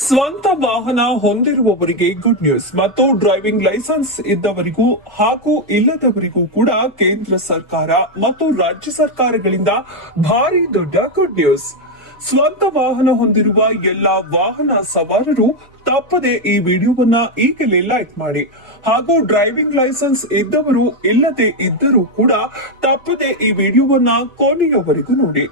ಸ್ವಂತ ವಾಹನ ಹೊಂದಿರುವವರಿಗೆ ಗುಡ್ ನ್ಯೂಸ್ ಮತ್ತು ಡ್ರೈವಿಂಗ್ ಲೈಸೆನ್ಸ್ ಇದ್ದವರಿಗೂ ಹಾಗೂ ಇಲ್ಲದವರಿಗೂ ಕೂಡ ಕೇಂದ್ರ ಸರ್ಕಾರ ಮತ್ತು ರಾಜ್ಯ ಸರ್ಕಾರಗಳಿಂದ ಭಾರಿ ದೊಡ್ಡ ಗುಡ್ ನ್ಯೂಸ್ ಸ್ವಂತ ವಾಹನ ಹೊಂದಿರುವ ಎಲ್ಲಾ ವಾಹನ ಸವಾರರು ತಪ್ಪದೆ ಈ ವಿಡಿಯೋವನ್ನ ಈಗಲೇ ಲೈಕ್ ಮಾಡಿ. ಹಾಗೂ ಡ್ರೈವಿಂಗ್ ಲೈಸೆನ್ಸ್ ಇದ್ದವರು ಇಲ್ಲದೆ ಇದ್ದರೂ ಕೂಡ ತಪ್ಪದೆ ಈ ವಿಡಿಯೋವನ್ನ ಕೊನೆಯವರೆಗೂ ನೋಡಿ.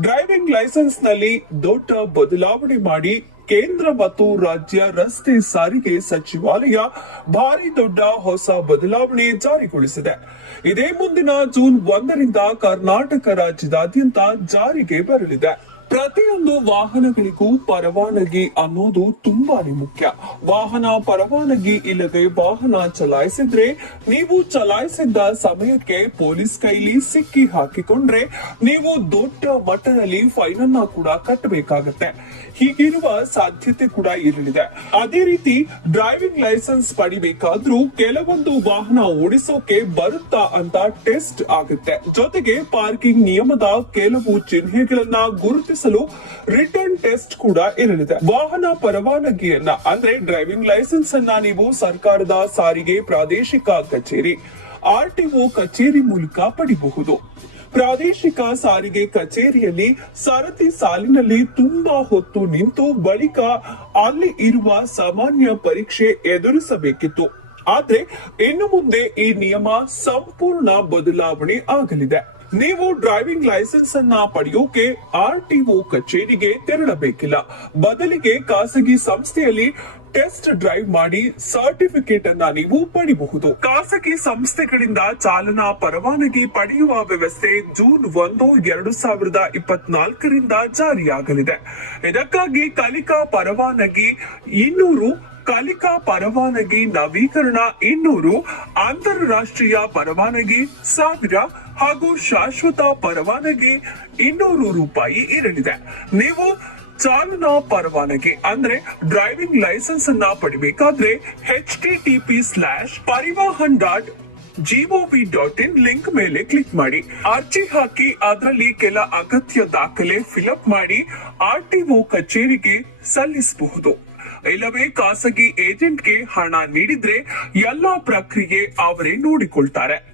ಡ್ರೈವಿಂಗ್ ಲೈಸೆನ್ಸ್ನಲ್ಲಿ ದೊಡ್ಡ ಬದಲಾವಣೆ ಮಾಡಿ ಕೇಂದ್ರ ಮತ್ತು ರಾಜ್ಯ ರಸ್ತೆ ಸಾರಿಗೆ ಸಚಿವಾಲಯ ಭಾರಿ ದೊಡ್ಡ ಹೊಸ ಬದಲಾವಣೆ ಜಾರಿಗೊಳಿಸಿದೆ. ಇದೇ ಮುಂದಿನ ಜೂನ್ ಒಂದರಿಂದ ಕರ್ನಾಟಕ ರಾಜ್ಯದಾದ್ಯಂತ ಜಾರಿಗೆ ಬರಲಿದೆ. ಪ್ರತಿಯೊಂದು ವಾಹನಗಳಿಗೂ ಪರವಾನಗಿ ಅನ್ನೋದು ತುಂಬಾನೇ ಮುಖ್ಯ. ವಾಹನ ಪರವಾನಗಿ ಇಲ್ಲದೆ ವಾಹನ ಚಲಾಯಿಸಿದ್ರೆ ನೀವು ಚಲಾಯಿಸಿದ್ದ ಸಮಯಕ್ಕೆ ಪೊಲೀಸ್ ಕೈಲಿ ಸಿಕ್ಕಿ ಹಾಕಿಕೊಂಡ್ರೆ ನೀವು ದೊಡ್ಡ ಮಟ್ಟದಲ್ಲಿ ಫೈನ್ ಅನ್ನ ಕೂಡ ಕಟ್ಟಬೇಕಾಗತ್ತೆ. ಹೀಗಿರುವ ಸಾಧ್ಯತೆ ಕೂಡ ಇರಲಿದೆ. ಅದೇ ರೀತಿ ಡ್ರೈವಿಂಗ್ ಲೈಸೆನ್ಸ್ ಪಡಿಬೇಕಾದ್ರೂ ಕೆಲವೊಂದು ವಾಹನ ಓಡಿಸೋಕೆ ಬರುತ್ತಾ ಅಂತ ಟೆಸ್ಟ್ ಆಗುತ್ತೆ. ಜೊತೆಗೆ ಪಾರ್ಕಿಂಗ್ ನಿಯಮದ ಕೆಲವು ಚಿಹ್ನೆಗಳನ್ನ ಗುರುತಿಸಲು ರಿಟರ್ನ್ ಟೆಸ್ಟ್ ಕೂಡ ಇರಲಿದೆ ವಾಹನ ಪರವಾನಗಿಯನ್ನ, ಅಂದ್ರೆ ಡ್ರೈವಿಂಗ್ ಲೈಸೆನ್ಸ್ ಅನ್ನ ನೀವು ಸರ್ಕಾರದ ಸಾರಿಗೆ ಪ್ರಾದೇಶಿಕ ಕಚೇರಿ ಆರ್ಟಿಒ ಕಚೇರಿ ಮೂಲಕ ಪಡಿಬಹುದು. ಪ್ರಾದೇಶಿಕ ಸಾರಿಗೆ ಕಚೇರಿಯಲ್ಲಿ ಸರತಿ ಸಾಲಿನಲ್ಲಿ ತುಂಬಾ ಹೊತ್ತು ನಿಂತು ಬಳಿಕ ಅಲ್ಲಿ ಇರುವ ಸಾಮಾನ್ಯ ಪರೀಕ್ಷೆ ಎದುರಿಸಬೇಕಿತ್ತು. ಆದ್ರೆ ಇನ್ನು ಮುಂದೆ ಈ ನಿಯಮ ಸಂಪೂರ್ಣ ಬದಲಾವಣೆ ಆಗಲಿದೆ. ನೀವು ಡ್ರೈವಿಂಗ್ ಲೈಸೆನ್ಸ್ ಅನ್ನ ಪಡೆಯೋಕೆ ಆರ್ಟಿಒ ಕಚೇರಿಗೆ ತೆರಳಬೇಕಿಲ್ಲ. ಬದಲಿಗೆ ಖಾಸಗಿ ಸಂಸ್ಥೆಯಲ್ಲಿ ಟೆಸ್ಟ್ ಡ್ರೈವ್ ಮಾಡಿ ಸರ್ಟಿಫಿಕೇಟ್ ಅನ್ನ ನೀವು ಪಡಿಬಹುದು ಖಾಸಗಿ ಸಂಸ್ಥೆಗಳಿಂದ ಚಾಲನಾ ಪರವಾನಗಿ ಪಡೆಯುವ ವ್ಯವಸ್ಥೆ ಜೂನ್ ಒಂದು, ಎರಡು ಸಾವಿರದ ಇಪ್ಪತ್ನಾಲ್ಕರಿಂದ ಜಾರಿಯಾಗಲಿದೆ. ಇದಕ್ಕಾಗಿ ಕಲಿಕಾ ಪರವಾನಗಿ ಇನ್ನೂರು ಕಲಿಕಾ ಪರವಾನಗಿ ನವೀಕರಣ ಇನ್ನೂರು ಅಂತಾರಾಷ್ಟ್ರೀಯ ಪರವಾನಗಿ ಸಾವಿರ ಹಾಗೂ ಶಾಶ್ವತ ಪರವಾನಗಿ ಇನ್ನೂರು ರೂಪಾಯಿ ಇರಲಿದೆ. ನೀವು ಚಾಲನಾ ಪರವಾನಗಿ ಅಂದ್ರೆ ಡ್ರೈವಿಂಗ್ ಲೈಸೆನ್ಸ್ ಅನ್ನ ಪಡಿಬೇಕಾದ್ರೆ H T T P slash Parivahan dot G O V dot in link ಮೇಲೆ ಕ್ಲಿಕ್ ಮಾಡಿ. ಅರ್ಜಿ ಹಾಕಿ ಅದರಲ್ಲಿ ಕೆಲ ಅಗತ್ಯ ದಾಖಲೆ ಫಿಲಪ್ ಮಾಡಿ ಆರ್ಟಿಒ ಕಚೇರಿಗೆ ಸಲ್ಲಿಸಬಹುದು. ಇಲ್ಲವೇ ಖಾಸಗಿ ಏಜೆಂಟ್ಗೆ ಹಣ ನೀಡಿದ್ರೆ ಎಲ್ಲಾ ಪ್ರಕ್ರಿಯೆ ಅವರೇ ನೋಡಿಕೊಳ್ತಾರೆ.